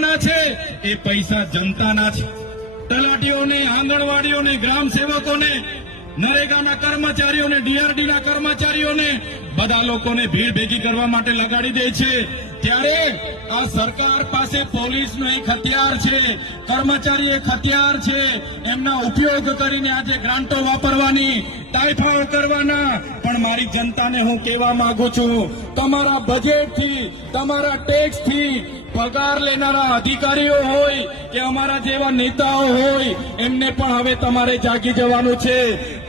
અધિકારીઓના છે, એ પૈસા જનતાના છે. તલાટીઓને, આંગણવાડીઓને, ગ્રામ સેવકોને, નરેગાના કર્મચારીઓને, ડીઆરડીના કર્મચારીઓને, બધા લોકોને ભીડ ભેગી કરવા માટે લગાડી દે છે. ત્યારે આ સરકાર પાસે પોલીસનો એક હથિયાર છે, કર્મચારી એક હથિયાર છે. એમના ઉપયોગ કરીને આજે ગ્રાન્ટો વાપરવાની, તાઇફાઓ કરવાના. પણ મારી જનતાને હું કહેવા માંગુ છું, તમારા બજેટથી, તમારા ટેક્સથી પગાર લેનારા અધિકારીઓ હોય કે અમારા જેવા નેતાઓ હોય, એમને પણ હવે તમારે જાગી જવાનું છે.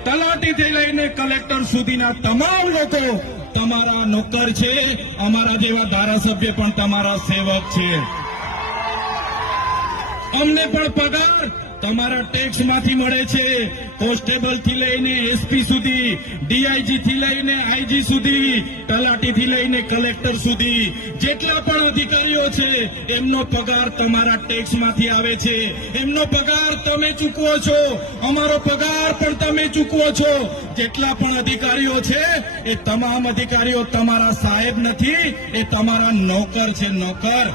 તલાટીથી લઈને કલેક્ટર સુધીના તમામ લોકો તમારા નોકર છે. અમારા જેવા ધારાસભ્ય પણ તમારા સેવક છે. અમને પણ પગાર તમારા ટેક્સમાંથી મળે છે. કોન્સ્ટેબલ થી લઈને એસપી સુધી, ડીઆઈજી થી લઈને આઈજી સુધી, તલાટીથી લઈને કલેક્ટર સુધી જેટલા પણ અધિકારીઓ છે, એમનો પગાર તમારા ટેક્સમાંથી આવે છે. એમનો પગાર તમે ચૂકવો છો, અમારો પગાર પણ તમે ચૂકવો છો. જેટલા પણ અધિકારીઓ છે, એ તમામ અધિકારીઓ તમારા સાહેબ નથી, એ તમારા નોકર છે, નોકર.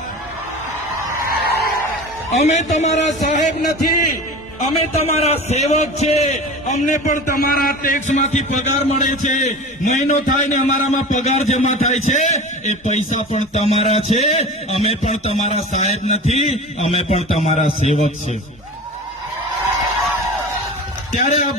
અમે તમારા સાહેબ નથી, અમે તમારા સેવક છે. અમને પણ તમારા ટેક્સમાંથી પગાર મળે છે. મહિનો થાય ને અમારામાં પગાર જમા થાય છે, એ પૈસા પણ તમારા છે. અમે પણ તમારા સાહેબ નથી, અમે પણ તમારા સેવક છે. ત્યારે આ